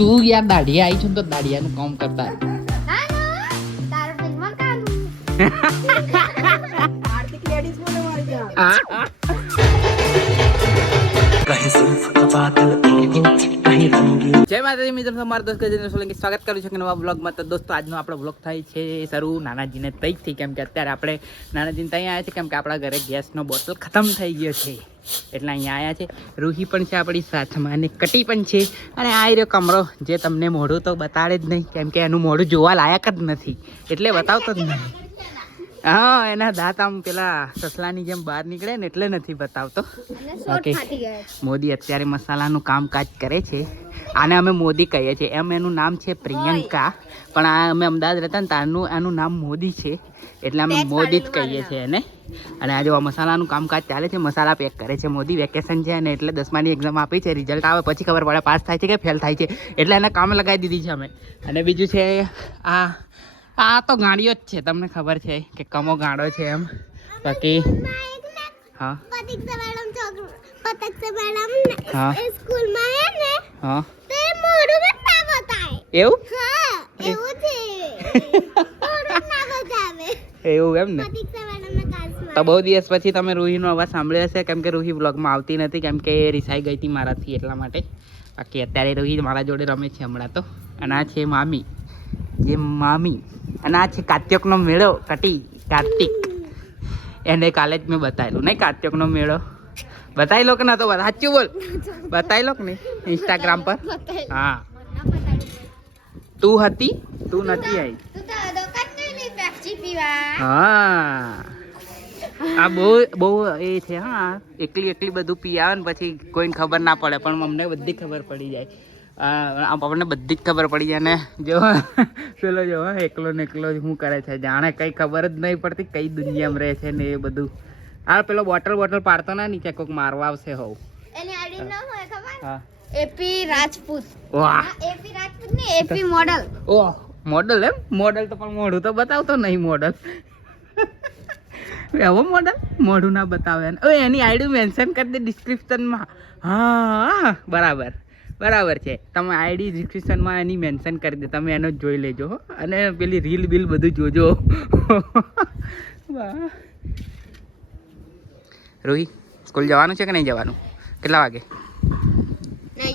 તું યાર દાઢિયા આવી છું તો દાઢિયાનું કામ કરતા જય માતાજી મિત્રો, તમારા દોસ્ત સોલંકી સ્વાગત કરું છું કે નવા બ્લોગમાં. તો દોસ્તો આજનો આપણો બ્લોગ થાય છે શરૂ નાનાજીને તઈથી, કેમ કે અત્યારે આપણે નાનાજીને ત્યાં આવ્યા છે કેમ કે આપણા ઘરે ગેસનો બોટલ ખતમ થઈ ગયો છે એટલે અહીંયા આવ્યા છે. રૂહી પણ છે આપણી સાથમાં અને કટી પણ છે. અને આ રહ્યો કમરો જે તમને મોઢું તો બતાડે જ નહીં કેમ કે એનું મોઢું જોવા લાયક જ નથી એટલે બતાવતો જ નહીં. હા, એના દાંત આમ પેલા સસલાની જેમ બહાર નીકળે ને એટલે નથી બતાવતો. ઓકે, મોદી અત્યારે મસાલાનું કામકાજ કરે છે. આને અમે મોદી કહીએ છીએ. એમ એનું નામ છે પ્રિયંકા, પણ આ અમે અમદાવાદ રહેતા ને તારનું આનું નામ મોદી છે એટલે અમે મોદી જ કહીએ છીએ એને. અને આજે આ મસાલાનું કામકાજ ચાલે છે, મસાલા પેક કરે છે મોદી. વેકેશન છે અને એટલે 10માની એક્ઝામ આપી છે. રિઝલ્ટ આવે પછી ખબર પડે પાસ થાય છે કે ફેલ થાય છે, એટલે એને કામ લગાવી દીધી છે અમે. અને બીજું છે આ તો ગાડીઓ જ છે, તમને ખબર છે કે કમો ગાડો છે એમ. બાકી હા એવું એમ ને. તો બહુ દિવસ પછી તમે રૂહીનો અવાજ સાંભળ્યો હશે કેમ કે રૂહી વ્લોગમાં આવતી નથી કેમ કે રિસાઈ ગઈ હતી મારાથી એટલા માટે. બાકી અત્યારે રૂહી મારા જોડે રમે છે હમણાં તો. અને આ છે મામી, જે મામી. અને આ છે કાર્તિકનો મેળો, કટી કાર્તિક. એને કાલે જ મેં બતાવેલું નહીં, કાર્તિકનો મેળો બતાવી લો કે ના તો સાચું બોલ, બતાવી લો કે નહીં ઇન્સ્ટાગ્રામ પર. હા, તું હતી, તું નથી આવી. હા, આ બહુ એ છે. હા, એકલી બધું પી આવે ને પછી કોઈને ખબર ના પડે, પણ અમને બધી ખબર પડી જાય. આપણને બધી જ ખબર પડી જાય ને. જો પેલો જો એકલો ને એકલો શું કરે છે, જાણે કઈ ખબર જ નહીં પડતી કઈ દુનિયામાં રહે છે ને એ બધું. હા, પેલો બોટલ પાડતો ના નીચે કોઈક મારવા આવશે. હોવ એની આઈડી નામ હોય ખબર? હા, એપી રાજપૂત. વાહ, એપી રાજપૂત ને એપી મોડલ. ઓહ, મોડલ એમ. મોડલ તો પણ મોઢું તો બતાવતો નહીં. મોડલ એવો મોડલ મોઢું ના બતાવે. એની આઈડી મેન્શન કરી દે ડિસ્ક્રિપ્શનમાં. હા, બરાબર છે. તમે આઈડી ડિસ્ક્રિપ્શનમાં એની મેન્શન કરી દે, તમે એનો જોઈ લેજો. અને પેલી રીલ બિલ બધું જોજો. રોહી, સ્કૂલ જવાનું છે કે નહીં જવાનું? કેટલા વાગે? નહીં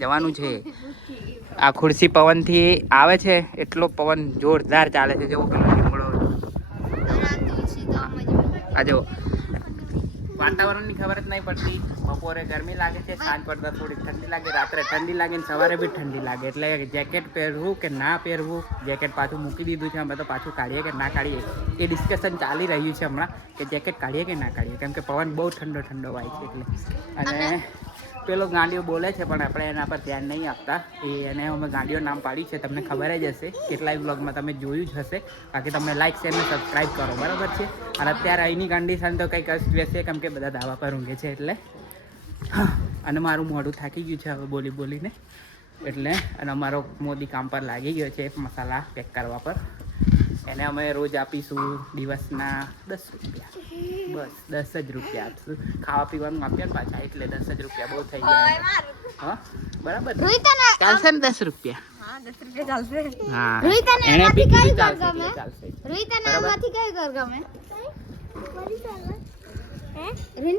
જવાનું છે. આ ખુરશી પવનથી આવે છે, એટલો પવન જોરદાર ચાલે છે. જેવો પેલો લીમડો. આ જો વાતાવરણની ખબર જ નહીં પડતી. બપોરે ગરમી લાગે છે, સાંજ પડતા થોડી ઠંડી લાગે, રાત્રે ઠંડી લાગે ને સવારે બી ઠંડી લાગે. એટલે જેકેટ પહેરવું કે ના પહેરવું. જેકેટ પાછું મૂકી દીધું છે અમે, તો પાછું કાઢીએ કે ના કાઢીએ એ ડિસ્કશન ચાલી રહ્યું છે હમણાં, કે જેકેટ કાઢીએ કે ના કાઢીએ કેમ કે પવન બહુ ઠંડો વાય છે એટલે. અને પેલો ગાંડીઓ બોલે છે પણ આપણે એના પર ધ્યાન નહીં આપતા. એને અમે ગાંડીઓ નામ પાડ્યું છે, તમને ખબર જ હશે, કેટલાય બ્લોગમાં તમે જોયું જ હશે. બાકી તમે લાઈક શેર અને સબસ્ક્રાઈબ કરો, બરાબર છે. અને અત્યારે અહીંની કન્ડિશન તો કંઈક રહેશે કેમ કે બધા ધાબા પર ઊંઘે છે એટલે. હા, અને મારું મોઢું થાકી ગયું છે હવે બોલીને એટલે. અને અમારો મોદી કામ પર લાગી ગયો છે મસાલા પેક કરવા પર. એને અમે રોજ આપીશું દિવસના 10 રૂપિયા, બસ 10 જ રૂપિયા આપીશું. ખાવા પીવાનું આપ્યા ને પાછા, એટલે 10 જ રૂપિયા બહુ થઈ જાય. હા, બરાબર ચાલશે ને 10 રૂપિયા? હા, 10 રૂપિયા ચાલશે. હા, એને બી કીધું ચાલશે.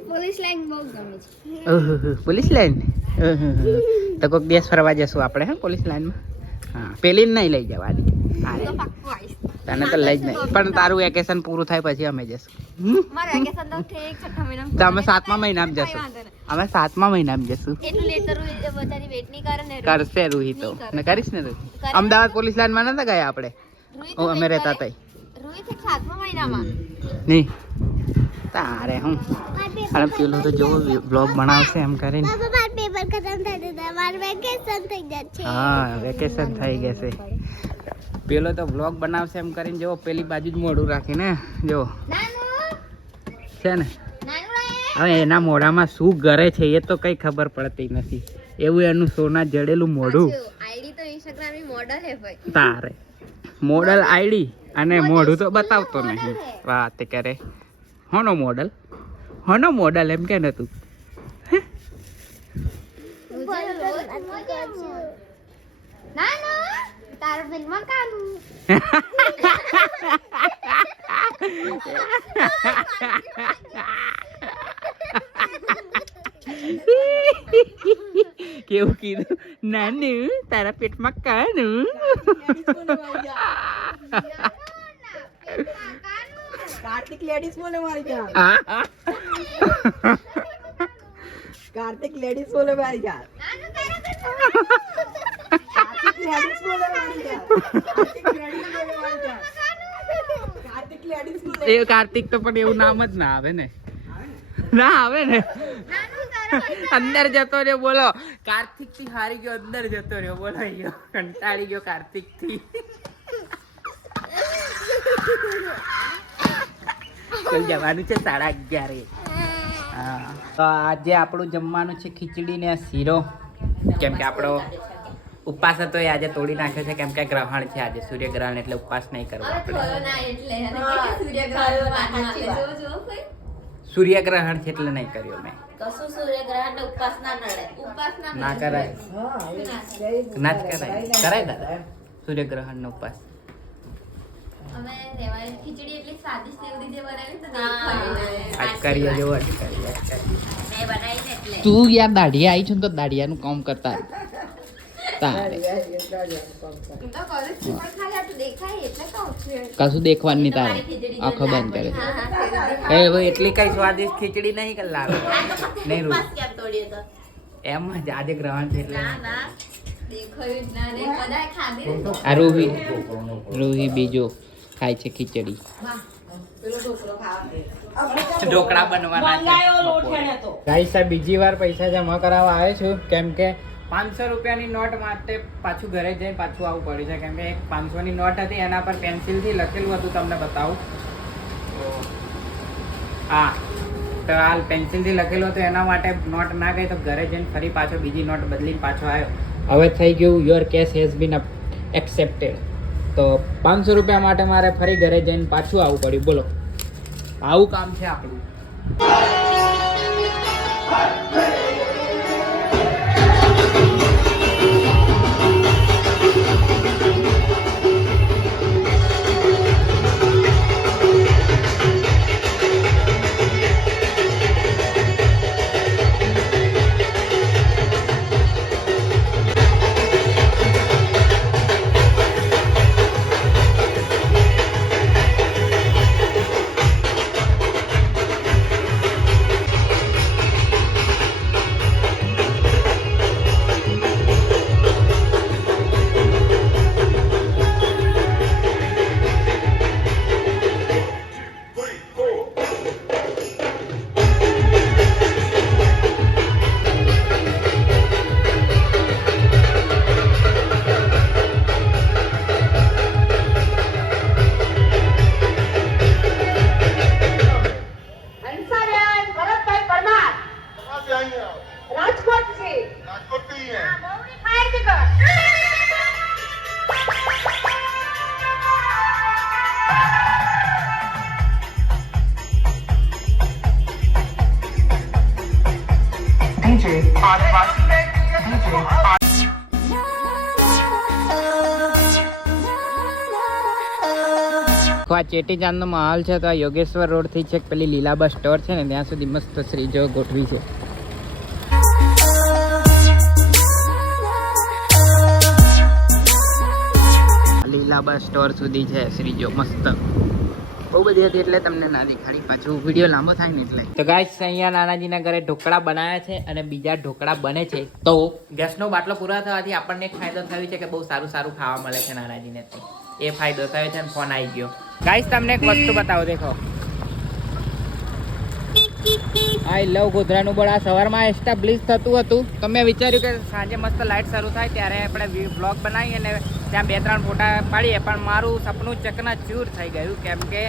પોલીસ લાઈન બહુ ગમે છે. ઓહો, પોલીસ લાઈન. તો કોઈક દેશ ફરવા જશું આપણે. હા, પોલીસ લાઈનમાં. હા, પેલી નહીં લઈ જવાની. તને તો લઈ જ નહીં, પણ તારું વેકેશન પૂરું થાય પછી અમે જશું. તો અમે 7મા મહિનામાં જશું. કરશે રૂહી તો ને કરીશ ને રૂહી. અમદાવાદ પોલીસ લાઈનમાં નતા ગયા આપણે, અમે રહેતા હતા નહીં. તારે હું અને પેલો તો જો બ્લોગ બનાવશે એમ કરીને. હા, વેકેશન થઈ જશે. પેલો તો બ્લોગ બનાવશે એમ કરીને જો પેલી બાજુ જ મોઢું રાખીને જો છે ને. હવે એના મોઢામાં શું ઘરે છે એ તો કઈ ખબર પડતી નથી. એવું એનું સોના જડેલું મોઢું. તારે મોડલ આઈડી અને મોઢું તો બતાવતો નહીં. વાત કરે હોનો મોડલ એમ કે નતું. ના ના તારા પેનમાં કાનું કેવું કીધું નાનું તારા પેટમાં કાનું કાર્તિક લેડીઝ બોલે મારી જાન કાર્તિક લેડીઝ બોલે મારી જાન કાર્તિક લેડીઝ બોલે મારી જાન કાર્તિક લેડીઝ બોલે મારી જાન કાર્તિક લેડીઝ બોલે એ કાર્તિક તો પણ એવું નામ જ ના આવે ને ના આવે ને અંદર જતો રહ્યો બોલો કાર્તિક થી હારી ગયો અંદર જતો રહ્યો બોલો ગયો કંટાળી ગયો કાર્તિક થી ચાલ જવાનું છે 11:30 હા તો આજે આપણું જમવાનું છે ખીચડી ને શીરો કેમ કે આપણો ઉપવાસ હતો એ આજે તોડી નાખ્યો છે કેમ કે ગ્રહણ છે આજે સૂર્યગ્રહણ એટલે ઉપવાસ નહીં કરવો આપણે સૂર્યગ્રહણ છે એટલે નહીં કર્યો મેં કશું સૂર્યગ્રહણ ને ઉપવાસ ના નડે ઉપવાસ ના કરાય ના જ કરાય કરાય દાદા સૂર્યગ્રહણ નો ઉપવાસ અમે રેવાય ખીચડી એટલી સ્વાદિષ્ટ એવી રીતે બનાવી તો આજ કરીએ જેવો આજ કરીએ મેં બનાવીને એટલે તું યાર દાઢિયા આવી છું તો દાઢિયાનું કામ કરતા તારે તું તો કોલેજ થી પણ ખાલી આ તો દેખાય એટલે કહું છું કશું દેખવાનું નહીં તારે તમારી ખીચડી આંખો બંધ કરે હા હા એ ભાઈ એટલી કઈ સ્વાદિષ્ટ ખીચડી નહીં કે લાવે નહીં રૂ ઉપવાસ કેમ તોડ્યો તો એમ જ આજે ગ્રહણ છે એટલે ના ના દેખાયું જ ના ને બધાય ખાધી ને. આ રૂહી બીજો ખાય છે ખીચડી ઢોકળા બનવાના છે ગાઈસ આ બીજી વાર પૈસા જમા કરાવવા આવ્યો છું કેમ કે 500 રૂપિયાની નોટ માટે પાછું ઘરે જઈને પાછું આવવું પડ્યું છે કેમ કે એક 500 ની નોટ હતી એના પર પેન્સિલથી લખેલું હતું તમને બતાવું હા તો હાલ પેન્સિલથી લખેલું હતું એના માટે નોટ ના ગઈ તો ઘરે જઈને ફરી પાછો બીજી નોટ બદલીને પાછો આવ્યો હવે થઈ ગયું your cash has been accepted તો 500 રૂપિયા માટે મારે ફરી ઘરે જઈને પાછું આવવું પડ્યું બોલો આવું કામ છે આપણું આ ચેટીચાંદનો માહોલ છે તો આ યોગેશ્વર રોડ થી છેક પેલી લીલાબા સ્ટોર છે ને ત્યાં સુધી મસ્ત શ્રીજો ગોઠવી છે લીલાબા સ્ટોર સુધી છે શ્રીજો મસ્ત બહુ બધી હતી એટલે તમને ના દેખાડી પાછું વિડીયો લાંબો થાય ને એટલે તો ગાઈસ અહીંયા નાનાજીના ઘરે ઢોકળા બનાવ્યા છે અને બીજા ઢોકળા બને છે તો ગેસનો બાટલો પૂરા થવાથી આપણને એક ફાયદો થયો છે કે બહુ સારું સારું ખાવા મળે છે નાનાજીને એ ફાયદો થયો છે અને ફોન આવી ગયો ગાઈસ તમને એક વસ્તુ બતાવો દેખો આઈ લવ ગોધરાનું બળ આ સવારમાં એસ્ટાબ્લિશ થતું હતું તો મેં વિચાર્યું કે સાંજે મસ્ત લાઇટ શરૂ થાય ત્યારે આપણે બ્લોગ બનાવીએ અને ત્યાં 2-3 ફોટા પાડીએ પણ મારું સપનું ચકનાચૂર થઈ ગયું કેમ કે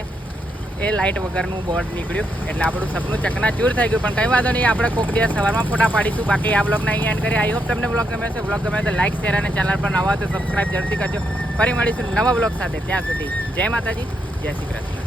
એ લાઇટ વગરનું બોર્ડ નીકળ્યું એટલે આપણું સપનું ચકનાચૂર થઈ ગયું પણ કંઈ વાંધો નહીં આપણે કોઈક દિવસ સવારમાં ફોટા પાડીશું બાકી આ બ્લોગને અહીં એન્ડ કરીએ આઈ હોપ તમને બ્લોગ ગમે છે બ્લોગ ગમે તો લાઇક શેર અને ચેનલ પર નવા તો સબસ્ક્રાઇબ જરૂરથી કરજો ફરી મળીશું નવા બ્લોગ સાથે ત્યાં સુધી જય માતાજી જય શ્રી કૃષ્ણ